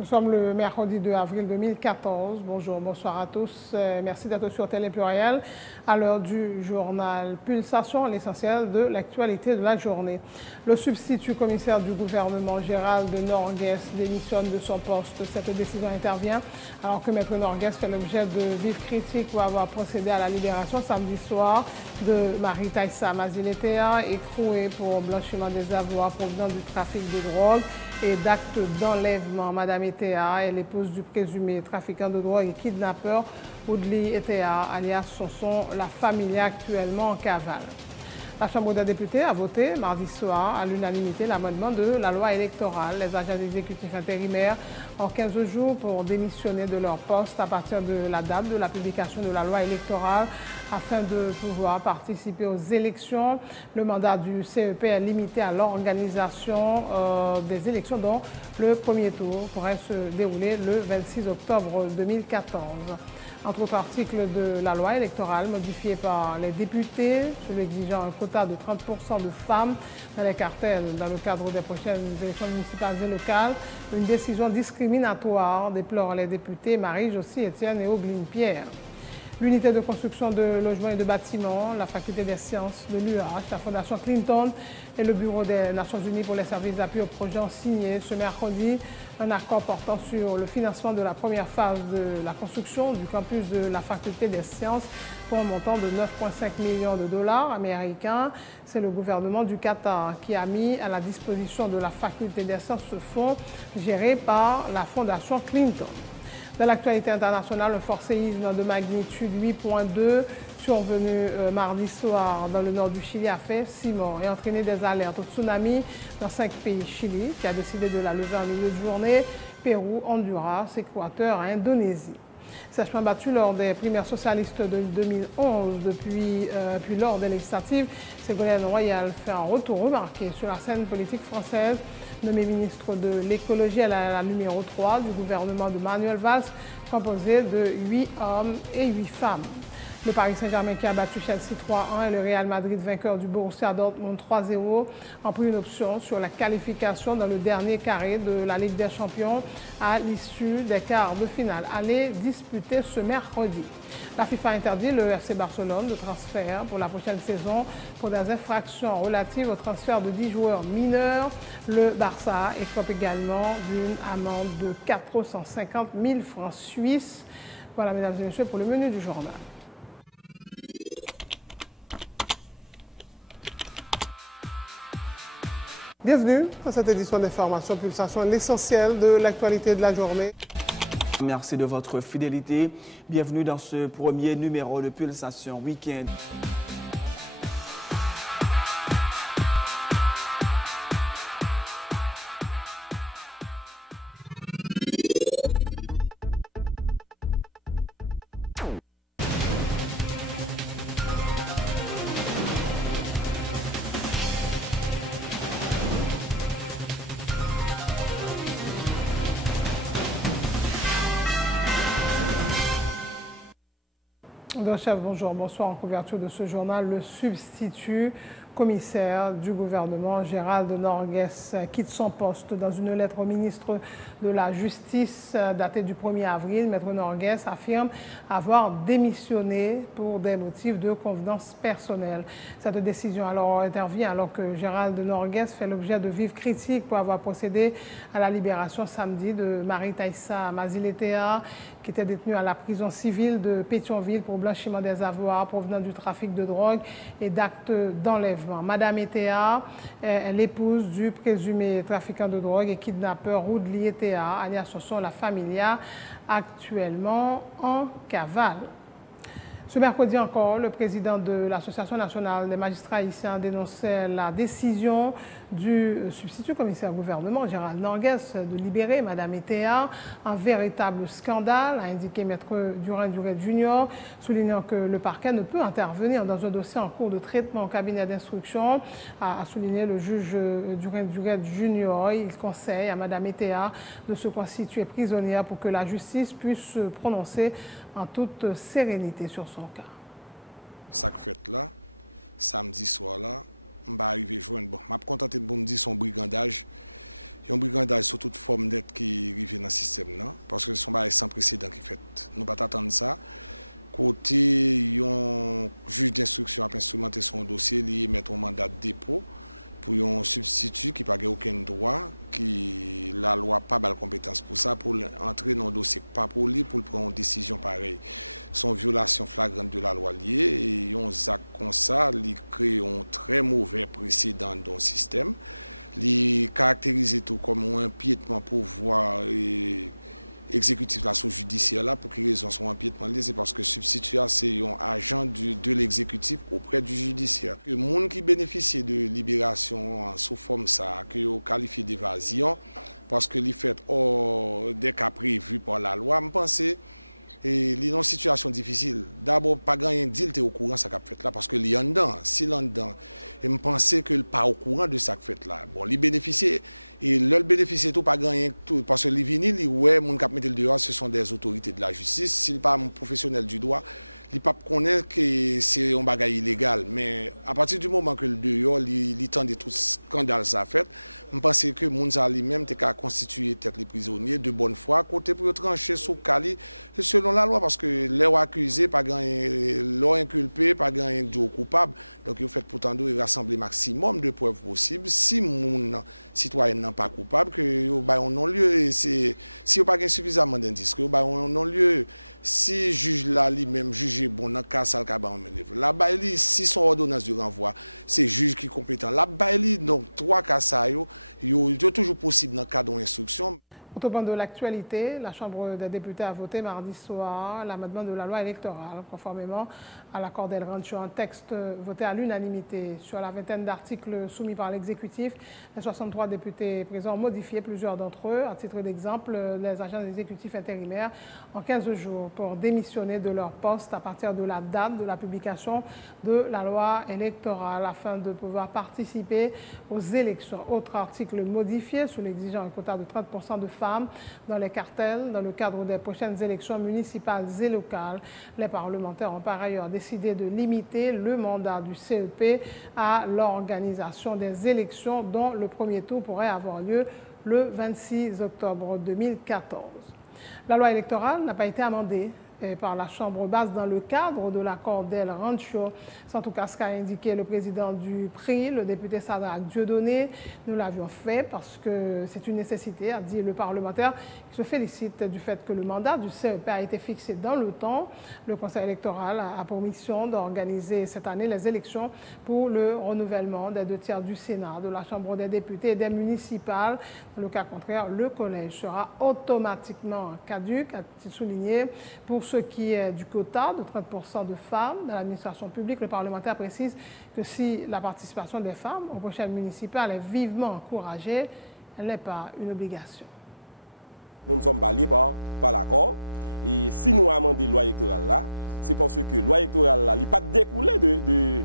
Nous sommes le mercredi 2 avril 2014. Bonjour, bonsoir à tous. Merci d'être sur Télé Pluriel à l'heure du journal Pulsation, l'essentiel de l'actualité de la journée. Le substitut commissaire du gouvernement, Gérald Norguès, démissionne de son poste. Cette décision intervient alors que Maître Norguès fait l'objet de vives critiques pour avoir procédé à la libération samedi soir de Marie-Taïssa Maziletea, écrouée pour blanchiment des avoirs provenant du trafic de drogue et d'actes d'enlèvement. Madame Etea est l'épouse du présumé trafiquant de drogue et kidnappeur Oudli Etea, alias Sonson, la famille actuellement en cavale. La Chambre des députés a voté mardi soir à l'unanimité l'amendement de la loi électorale. Les agents exécutifs intérimaires ont 15 jours pour démissionner de leur poste à partir de la date de la publication de la loi électorale afin de pouvoir participer aux élections. Le mandat du CEP est limité à l'organisation des élections dont le premier tour pourrait se dérouler le 26 octobre 2014. Entre autres articles de la loi électorale modifiée par les députés, celui exigeant un quota de 30% de femmes dans les cartels dans le cadre des prochaines élections municipales et locales. Une décision discriminatoire, déplorent les députés Marie-Josie Etienne et Ogline Pierre. L'unité de construction de logements et de bâtiments, la faculté des sciences de l'UH, la Fondation Clinton et le Bureau des Nations Unies pour les services d'appui au projet ont signé ce mercredi un accord portant sur le financement de la première phase de la construction du campus de la faculté des sciences pour un montant de 9,5 millions de dollars américains. C'est le gouvernement du Qatar qui a mis à la disposition de la faculté des sciences ce fonds géré par la Fondation Clinton. Dans l'actualité internationale, un fort séisme de magnitude 8,2 survenu mardi soir dans le nord du Chili a fait 6 morts et entraîné des alertes au tsunami dans 5 pays. Chili, qui a décidé de la lever en milieu de journée, Pérou, Honduras, Équateur et Indonésie. Sèchement battu lors des primaires socialistes de 2011, puis lors des législatives, Ségolène Royal fait un retour remarqué sur la scène politique française. Nommée ministre de l'écologie, elle est la numéro 3 du gouvernement de Manuel Valls, composé de 8 hommes et 8 femmes. Le Paris Saint-Germain qui a battu Chelsea 3-1 et le Real Madrid vainqueur du Borussia Dortmund 3-0 ont pris une option sur la qualification dans le dernier carré de la Ligue des Champions à l'issue des quarts de finale aller disputés ce mercredi. La FIFA interdit le FC Barcelone de transfert pour la prochaine saison pour des infractions relatives au transfert de 10 joueurs mineurs. Le Barça écope également d'une amende de 450 000 francs suisses. Voilà, mesdames et messieurs, pour le menu du journal. Bienvenue à cette édition d'Information Pulsation, l'essentiel de l'actualité de la journée. Merci de votre fidélité. Bienvenue dans ce premier numéro de Pulsation Week-end. Chef, bonjour, bonsoir. En couverture de ce journal, le substitut commissaire du gouvernement, Gérald Norguès, quitte son poste. Dans une lettre au ministre de la Justice datée du 1er avril, Maître Norguès affirme avoir démissionné pour des motifs de convenance personnelle. Cette décision alors intervient alors que Gérald Norguès fait l'objet de vives critiques pour avoir procédé à la libération samedi de Marie-Taïssa Maziletea, qui était détenue à la prison civile de Pétionville pour blanchiment des avoirs provenant du trafic de drogue et d'actes d'enlèvement. Madame Etea est l'épouse du présumé trafiquant de drogue et kidnappeur Oudli Etea, alias Sonson la Familia, actuellement en cavale. Ce mercredi encore, le président de l'Association nationale des magistrats haïtiens dénonçait la décision du substitut commissaire gouvernement, Gérald Norguès, de libérer Mme Etea. Un véritable scandale, a indiqué Maître Durin-Duret Junior, soulignant que le parquet ne peut intervenir dans un dossier en cours de traitement au cabinet d'instruction. A souligné le juge Durin-Duret Junior. Il conseille à Mme Etea de se constituer prisonnière pour que la justice puisse se prononcer en toute sérénité sur son cas. Ça que fait là, samedi soir là, je vais arriver joindre. Bon, je suis contenté de me dire son brigandage. Il y a un brigandage sur toute forme d'aide qui arrive dans le système, non? Parce que ce sont des sans précédent qui fait. Nous ne pouvons pas attendre ça. Côté, un juge d'instruction a instrumenté son dossier, il met un mandat de dépôt pour un substitut qui n'a aucun droit, qui la loi n'a pas de compétence pour ça, pour entrer dans le dossier, pas pour lui, pour prendre une décision pareille. Son violation flagrante de la loi liée, et un acte comme ça, il crée un très mauvais précédent dans le système. Il caractérise tout comme un empiètement pour voir exécutif la sous judiciaire là. Pour quelle raison son empiètement là? C'est parce que substitut c'est un agent de l'exécutif auprès du judiciaire. Le monde qui bénéficie de libération sous forme ça, que vous qualifiez d'évasion, parce que les fait hors des cas prévus par la loi, je pense et il est dans une situation difficile. D'abord, pas gagner dit au courant de ça qu'a fait là, parce que il y en dedans, s'il en dedans, et me pensais qu'il n'est pas au courant de ça qu'a fait là. Bon, il bénéficie, et le bénéficier tout pas gagner tout, parce que les vinyles, ouais, mon cap mettre le dehors, ce sont des autorités de la justice. S'il pas un professionnel du droit, il pas connaître que c'est un bagage illégal. Mais à partir du moment que le dehors, il tend de tout scandale ça fait, je pense que Mounza lui-même a constitué peut-être les prisonniers de bonne foi, côté pour trancher sous Cali, selon la loi, parce que les accusés, pas gagner, l'ont inculpé, pas gagner de coupable. Donc il fait pourtant de rassembler maximum de preuves possibles. Si mon citoyen n'est pas coupable, que on non-lieu, et si il n'y a pas suffisamment d'indices, que on non-lieu, si juge là lui-même jugé bon dans cas ça là-bas si son ordonnance de renvoi, c'est juge qui est compétent. Là-bas donc trois cas ça est toujours possible dans le cadre d'instruction. Au plan de l'actualité, la Chambre des députés a voté mardi soir l'amendement de la loi électorale, conformément à l'accord d'El Rancho, un texte voté à l'unanimité. Sur la vingtaine d'articles soumis par l'exécutif, les 63 députés présents ont modifié plusieurs d'entre eux. À titre d'exemple, les agents exécutifs intérimaires ont 15 jours pour démissionner de leur poste à partir de la date de la publication de la loi électorale afin de pouvoir participer aux élections. Autre article modifié sous l'exigeant un quota de 30% de femmes dans les cartels dans le cadre des prochaines élections municipales et locales. Les parlementaires ont par ailleurs décidé de limiter le mandat du CEP à l'organisation des élections dont le premier tour pourrait avoir lieu le 26 octobre 2014. La loi électorale n'a pas été amendée par la Chambre basse dans le cadre de l'accord d'El Rancho. C'est en tout cas ce qu'a indiqué le président du PRI, le député Sadrak Dieudonné. Nous l'avions fait parce que c'est une nécessité, a dit le parlementaire, qui se félicite du fait que le mandat du CEP a été fixé dans le temps. Le Conseil électoral a pour mission d'organiser cette année les élections pour le renouvellement des 2/3 du Sénat, de la Chambre des députés et des municipales. Dans le cas contraire, le collège sera automatiquement caduc, a-t-il souligné. Pour ce qui est du quota de 30% de femmes dans l'administration publique, le parlementaire précise que si la participation des femmes aux prochaines municipales est vivement encouragée, elle n'est pas une obligation. Nous ne sommes pas liés par l'accord. Et si nous amendons la loi électorale là, c'est parce que la loi électorale là, il n'est pas découlé de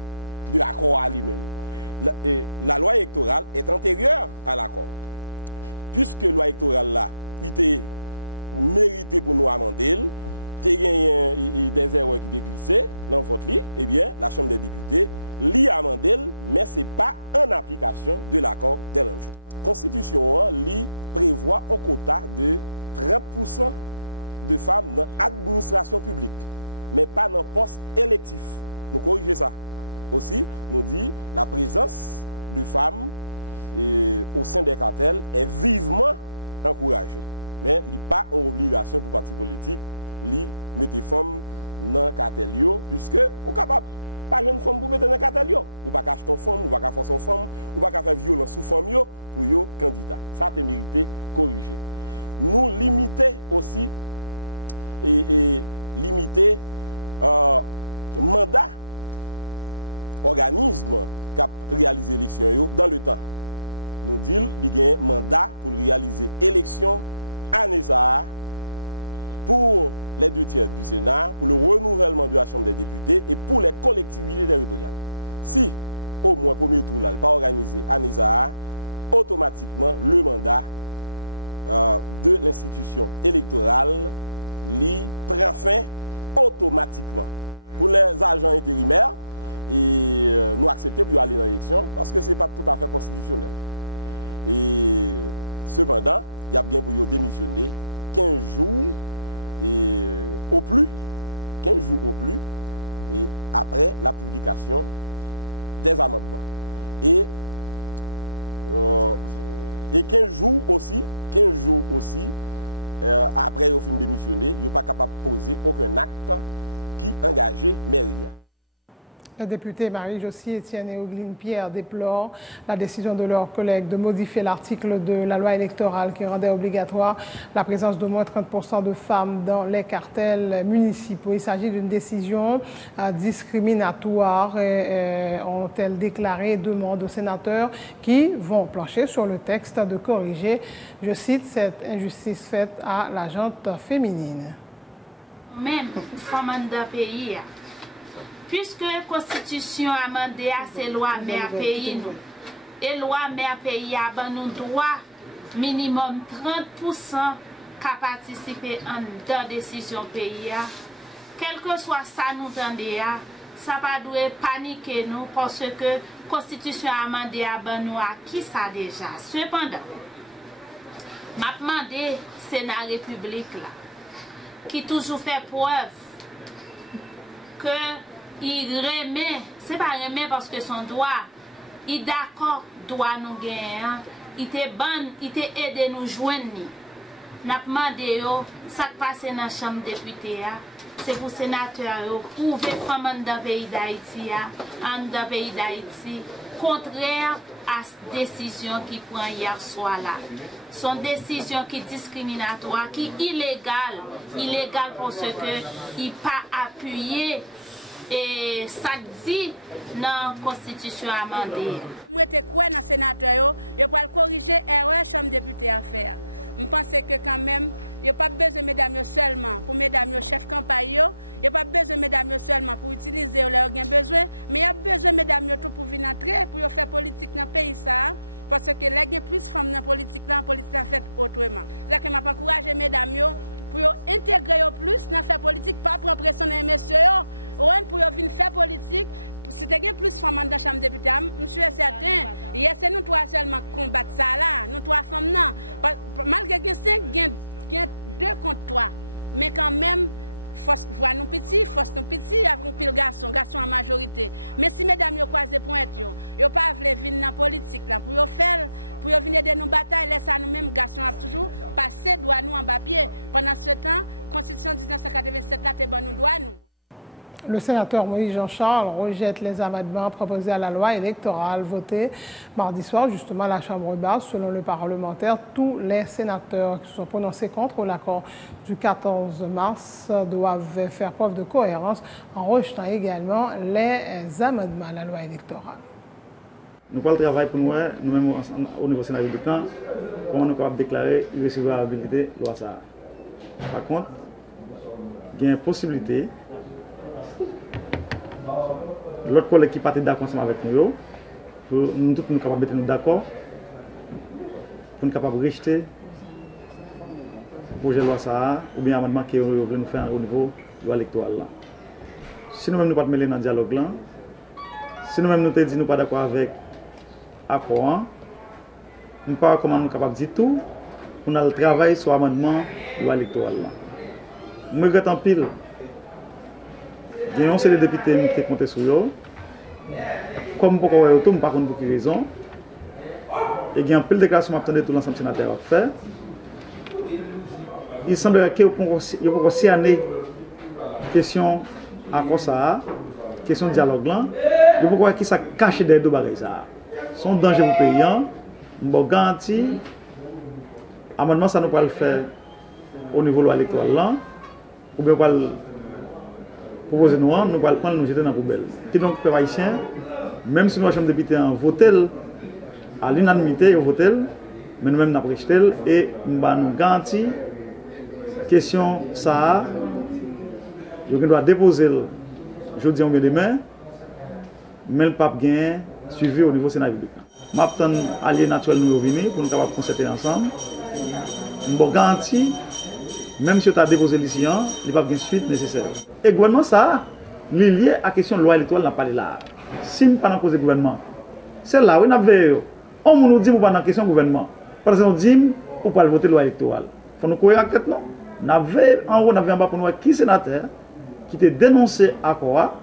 l'accord à lui-même. La loi électorale est antérieure à l'accord. Puisque la loi électorale là, il était mérité pour nous amender, il y a des erreurs qui étaient glissées dans le vote, eh bien, la Chambre des députés l'y amendé, mais ce n'est pas en application de l'accord d'El Rancho. La Constitution prévoit un quota de 30% de femmes dans l'administration publique, mais pas dans le poste électif. Nous corrigeons ça. Aussi, nous dit la présence de femmes au sein des cartels est vivement encouragée. Mais il n'y a pas une obligation pour les partis politiques de mettre les femmes dans le cartel, puisque vous ne pouvez pas une femme pour mettre dans le cartel. Ou pas acheter une femme, ou pas forcer une femme, ou pas faire violence sous femme pour les candidats. Ça a mérité corriger. Nous limiter aussi et limiter mandat organisme qui a réalisé l'élection dans le temps. Nous disons qu'il y a un mandat pour réaliser l'élection année ça pour les 2/3 du Sénat, pour le renouvellement de la Chambre des députés et pour les collectivités territoriales. Si au moins premier tour n'est pas organisé année ça, automatiquement le mandat de l'institution électorale prend fin automatiquement. Pour les agents intérimaires, nous acceptons pour aller dans l'élection parce que ce n'est pas tout à fait constitutionnel. Et Cependant, il y a bien pour eux démissionner 15 jours et au plus, 15 jours au plus, et après la publication des amendements. Et 15 jours aussi, après au film démissionné, ils ne sont pas capables de poser aucun acte qui engageait mairie. Le député Marie-Josie Etienne et Ogline Pierre déplorent la décision de leurs collègues de modifier l'article de la loi électorale qui rendait obligatoire la présence d'au moins 30% de femmes dans les cartels municipaux. Il s'agit d'une décision discriminatoire, ont-elles déclaré, demandent aux sénateurs qui vont plancher sur le texte de corriger, je cite, cette injustice faite à la gente féminine. Même femmes d'un pays, puisque la Constitution a demandé à ces lois mère pays nous, et loi mère pays a nous droit minimum 30% qu'à participer en dans décision pays, quel que soit ça nous tendez, ça pas doit paniquer nous parce que la Constitution a demandé à nous à qui ça déjà. Cependant, m'a demandé Sénat République là, qui toujours fait preuve que il remet, c'est pas remet parce que son droit, il d'accord, doit nous gagner, il te ban, il te aide nous joindre. N'a demandé ça qui passe dans la chambre députés, c'est pour sénateurs pour les femmes dans le pays d'Haïti, dans le pays d'Haïti, contraire à la décision qui prend hier soir là. Son décision qui est discriminatoire, qui est illégale parce que il pas appuyé et ça dit dans la Constitution amendée. Moi, je crois dans le sénateur, il faut corriger l'erreur chambre député à faire. Je pense que quand même, il n'y a pas besoin de mesdames seulement pour mesdames chef campagne, il n'y a pas besoin de mesdames seulement pour utiliser leurs besoin, mais il y a besoin de mesdames pour venir entrer, pour faire politique dans le pays. Parce que là, il y a plus de femmes dans la politique fait autrement. C'est-à-dire que je encourage mesdames pour intégrer plus dans la politique, pas prendre pression les messieurs, pour venir faire politique. Si tu as plus de femmes dans la chambre député, je suis certain, c'est nous trois seulement combattre ça là, nous trois femmes là. Malgré que 5, il y a 2 contre 3. Mais quand même, force voix nous petits, force nous petits, avant pile garçon en majorité. Mais si mesdames yo croisé point yo pas veulent venir dans la politique là pour venir aider nos batailles, laisse nous même garçons a toujours passer droit nous en papier. Pendant ce temps, Constitution 1987 là te ban nous droit nous. Le sénateur Moïse Jean-Charles rejette les amendements proposés à la loi électorale votée mardi soir, justement à la Chambre basse. Selon le parlementaire, tous les sénateurs qui se sont prononcés contre l'accord du 14 mars doivent faire preuve de cohérence en rejetant également les amendements à la loi électorale. Nous avons le travail pour nous-mêmes au niveau Sénat du temps, comment nous sommes déclarer l'irrecevabilité de la loi ça. Par contre, il y a une possibilité. L'autre collègue qui partait d'accord avec nous, pour nous tous nous capables de mettre d'accord, pour nous capables de rejeter le projet de loi ça, ou bien l'amendement qui nous faire au niveau de loi électorale. Si nous-mêmes nous ne pas mêler dans le dialogue là, si nous-mêmes nous ne sommes pas d'accord avec l'accord, nous ne pas comment nous sommes capables de dire tout, on a le travail sur l'amendement de la loi électorale. Je regrette en pile. Il y a un seul député qui compté sur eux. Comme pour qu'on ait auto, je ne sais pas pour quelle raison. Et il y a un peu de déclaration que tout l'ensemble sénateur a fait. Il semblerait qu'il y ait aussi une question à quoi ça, question de dialogue là. Il faut voir qui ça cache derrière deux bagages. Son danger pour le pays, je garantis, amendement ça nous peut le faire au niveau de loi électorale là, ou bien proposer nous allons prendre nous jeter dans la poubelle. Qui donc peuple haïtien, même si nous avons député en voté à l'unanimité, voté, mais nous-mêmes nous avons rejeté et nous garantit question ça, je dois déposer jeudi ou demain, mais le pape gagne suivi au niveau Sénat public. Je m'attends alliés naturels nous venir pour nous capables de concerter ensemble. Je garantis. Même si tu as déposé l'ici, il n'y a pas de suite nécessaire. Et le gouvernement, ça, est lié à la question de la loi électorale, n'a pas là. Si nous ne pas poser le gouvernement, c'est là où nous avons. On nous dit que nous pas dans la question du gouvernement. Parce qu'on dit, on peut voter loi électorale. Il faut nous courir à tête, non? On avait en haut, on avait en bas pour nous qui sénateur qui était dénoncé à quoi,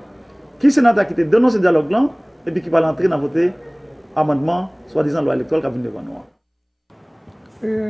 qui sénateur qui était dénoncé dialogue là, et puis qui va l'entrer dans voter amendement, soi-disant loi électorale qui vient devant nous.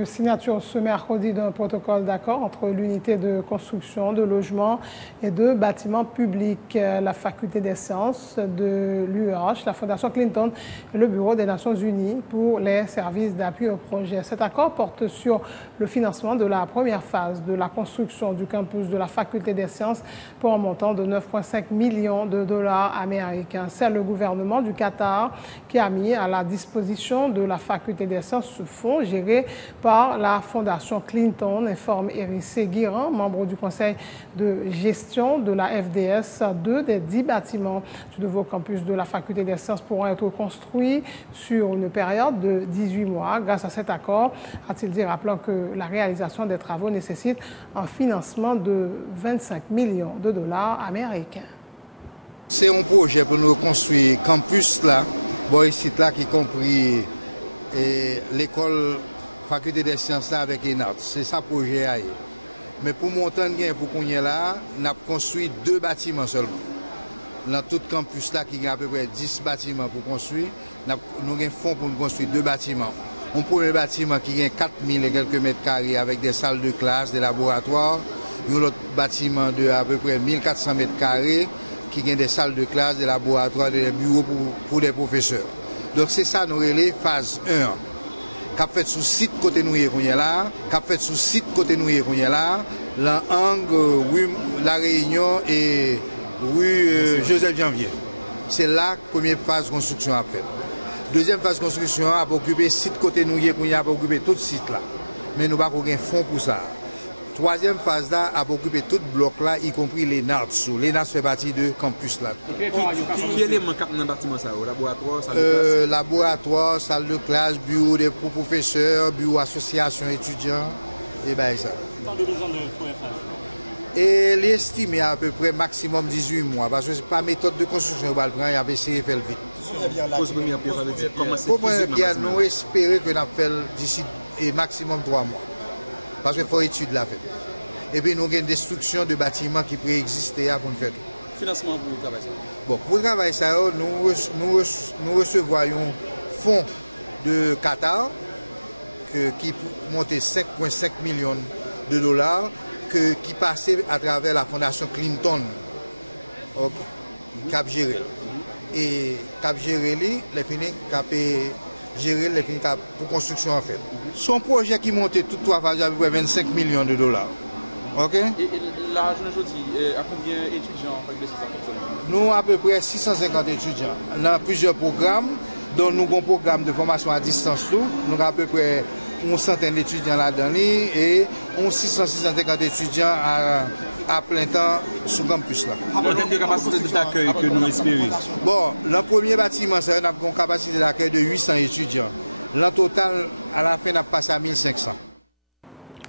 Signature ce mercredi d'un protocole d'accord entre l'unité de construction, de logement et de bâtiments publics, la faculté des sciences de l'UH, la Fondation Clinton et le Bureau des Nations Unies pour les services d'appui au projet. Cet accord porte sur le financement de la première phase de la construction du campus de la faculté des sciences pour un montant de 9,5 millions de dollars américains. C'est le gouvernement du Qatar qui a mis à la disposition de la faculté des sciences ce fonds géré par la Fondation Clinton, informe Éric Séguiran, membre du conseil de gestion de la FDS. 2 des 10 bâtiments du nouveau campus de la Faculté des sciences pourront être construits sur une période de 18 mois. Grâce à cet accord, a-t-il dit, rappelant que la réalisation des travaux nécessite un financement de 25 millions de dollars américains. C'est un projet pour nous construire campus là, bon, ici là qui compris l'école Faculté des sciences là avec ENAT. C'est ça le projet. Mais pour monter pour qu'on y ait là, on a construit 2 bâtiments seulement. Dans tout campus là, qui a à peu près 10 bâtiments pour construire, nous avons un fonds pour construire 2 bâtiments. Un premier bâtiment qui a 4000 et quelques mètres carrés avec des salles de classe, des laboratoires. Un autre bâtiment de à peu près 1400 mètres carrés qui a des salles de classe, des laboratoires, des bureaux pour des professeurs. Donc c'est ça, nous relais phase 1. Cap fait sous site côté noué qu'on est là, cap fait sous site côté noué qu'on est là, l'angle rue La Réunion et rue Joseph Janvier. C'est là la première phase de construction a fait. Deuxième phase de construction a occupé site côté noué qu'on a occupé tout site là. Mais nous pas aucun fonds pour ça. Troisième phase là a occupé tout bloc là, y compris les NARS. Les NARS fait partie de campus là. Quel élément dans le bâtiment ça? Laboratoire, salle de classe? Laboratoire, salle de classe, bureau des professeurs, bureau association étudiants, et bien ça. Et l'estimé à peu près maximum 18 mois, parce que ce n'est pas méthode de construction qu'on va le prendre, il y a essayé de faire le vite. Première pierre, nous espérons que nous allons faire d'ici maximum 3 mois. Parce qu'il faut étudier la fête. Et puis nous avons une destruction de bâtiments qui préexistaient pour nous faire tout. Financement pour le travail ça? Bon, pour le travail ça, nous recevons un fonds de Qatar qui montait 5,5 millions de dollars qui passait à travers la Fondation Clinton, Cap Géré. Et Cap Géré, les finis Cap gérer les finis pour construction en fait. Son projet qui montait tout trois phases à peu près 25 millions de dollars. OK? Et l'argent aujourd'hui, à combien d'étudiants en fait de ces Nous, à peu près 650 étudiants. Dans plusieurs programmes, dont nous avons un programme de formation à distance. Nous avons à peu près une centaine d'étudiants là-dedans et 650 étudiants à plein temps sur le campus là. En termes de capacité d'accueil que nous espérons? Bon, le premier bâtiment, c'est une capacité d'accueil de 800 étudiants. Le total, à la fin, on a passé à 1500.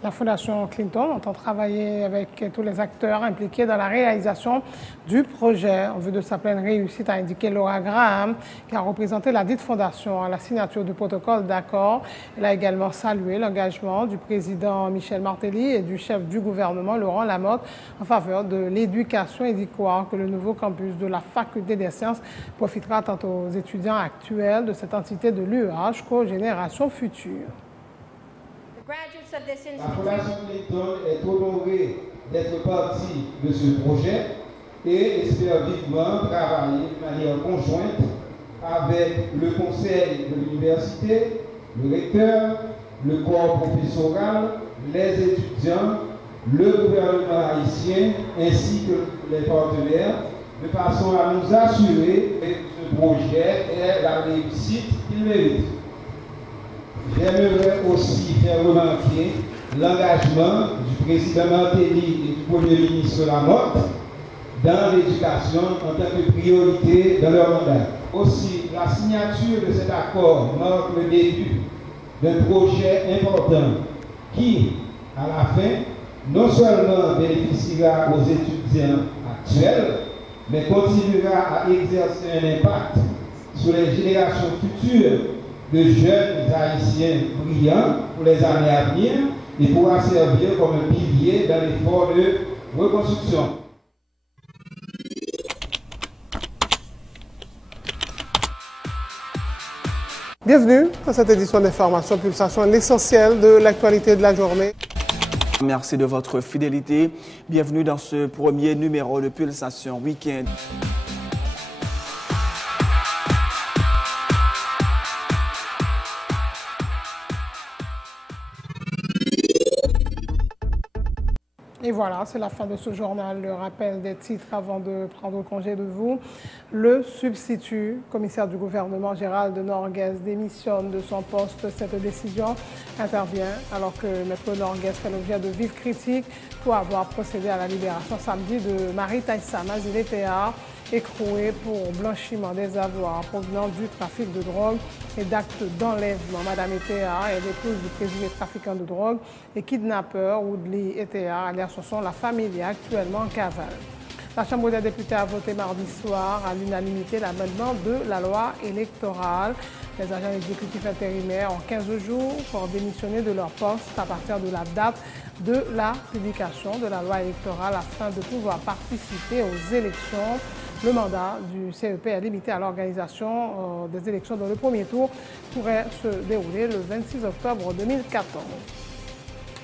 La Fondation Clinton entend travailler avec tous les acteurs impliqués dans la réalisation du projet. En vue de sa pleine réussite, a indiqué Laura Graham, qui a représenté la dite fondation à la signature du protocole d'accord. Elle a également salué l'engagement du président Michel Martelly et du chef du gouvernement Laurent Lamotte en faveur de l'éducation et d'y croire que le nouveau campus de la Faculté des sciences profitera tant aux étudiants actuels de cette entité de l'UH qu'aux générations futures. La Fondation Clinton est honorée d'être partie de ce projet et espère vivement travailler de manière conjointe avec le conseil de l'université, le recteur, le corps professoral, les étudiants, le gouvernement haïtien ainsi que les partenaires, de façon à nous assurer que ce projet est la réussite qu'il mérite. J'aimerais aussi faire remarquer l'engagement du président Martelly et du Premier ministre Lamotte dans l'éducation en tant que priorité dans leur mandat. Aussi, la signature de cet accord marque le début d'un projet important qui, à la fin, non seulement bénéficiera aux étudiants actuels, mais continuera à exercer un impact sur les générations futures de jeunes Haïtiens brillants pour les années à venir et pourra servir comme un pilier dans l'effort de reconstruction. Bienvenue à cette édition d'Information Pulsation, l'essentiel de l'actualité de la journée. Merci de votre fidélité. Bienvenue dans ce premier numéro de Pulsation Week-end. Et voilà, c'est la fin de ce journal. Le rappel des titres avant de prendre congé de vous. Le substitut commissaire du gouvernement Gérald Norguès démissionne de son poste. Cette décision intervient alors que Maître Norguès fait l'objet de vives critiques pour avoir procédé à la libération samedi de Marie Taïssa Maziletea, écrouée pour blanchiment des avoirs provenant du trafic de drogue et d'actes d'enlèvement. Madame Etea est l'épouse du présumé trafiquant de drogue et kidnappeur Woodley Etea, alias Sonson. La famille est actuellement en cavale. La Chambre des députés a voté mardi soir à l'unanimité l'amendement de la loi électorale. Les agents exécutifs intérimaires ont 15 jours pour démissionner de leur poste à partir de la date de la publication de la loi électorale afin de pouvoir participer aux élections. Le mandat du CEP est limité à l'organisation des élections dont le premier tour pourrait se dérouler le 26 octobre 2014.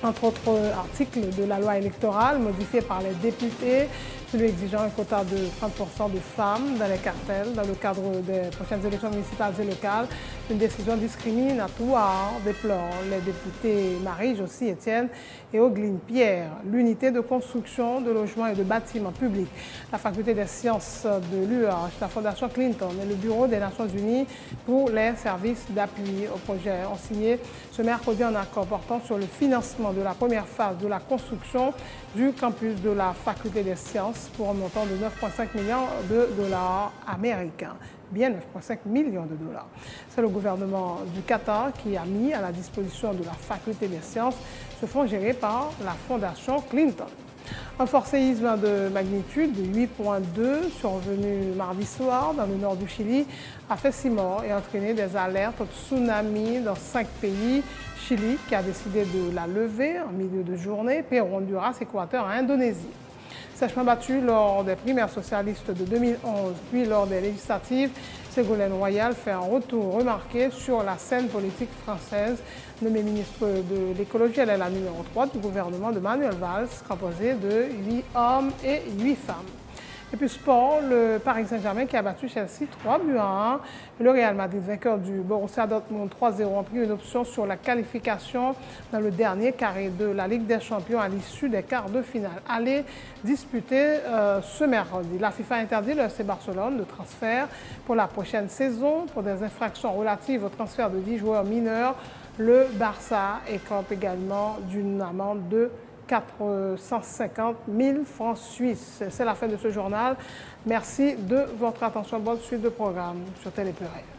Entre autres articles de la loi électorale modifiés par les députés, celui exigeant un quota de 30% de femmes dans les cartels dans le cadre des prochaines élections municipales et locales. Une décision discriminatoire, déplore les députés Marie-Josie Etienne et Ogline Pierre. L'unité de construction de logements et de bâtiments publics, la faculté des sciences de l'UH, la Fondation Clinton et le Bureau des Nations Unies pour les services d'appui au projet ont signé ce mercredi un accord portant sur le financement de la première phase de la construction du campus de la faculté des sciences pour un montant de 9,5 millions de dollars américains. Bien 9,5 millions de dollars. C'est le gouvernement du Qatar qui a mis à la disposition de la faculté des sciences ce fonds géré par la Fondation Clinton. Un fort séisme de magnitude de 8,2 survenu mardi soir dans le nord du Chili a fait 6 morts et entraîné des alertes tsunami dans 5 pays. Chili qui a décidé de la lever en milieu de journée, Pérou, Honduras, Équateur et Indonésie. Sèchement battu lors des primaires socialistes de 2011, puis lors des législatives, Ségolène Royal fait un retour remarqué sur la scène politique française. Nommée ministre de l'écologie, elle est la numéro 3 du gouvernement de Manuel Valls, composé de 8 hommes et 8 femmes. Et puis sport, le Paris Saint-Germain qui a battu Chelsea 3-1. Le Real Madrid, vainqueur du Borussia Dortmund 3-0, ont pris une option sur la qualification dans le dernier carré de la Ligue des Champions à l'issue des quarts de finale. Allez disputer ce mercredi. La FIFA interdit le FC Barcelone de transfert pour la prochaine saison pour des infractions relatives au transfert de 10 joueurs mineurs. Le Barça écope également d'une amende de 450 000 francs suisses. C'est la fin de ce journal. Merci de votre attention. Bonne suite de programme sur Télé Pluriel.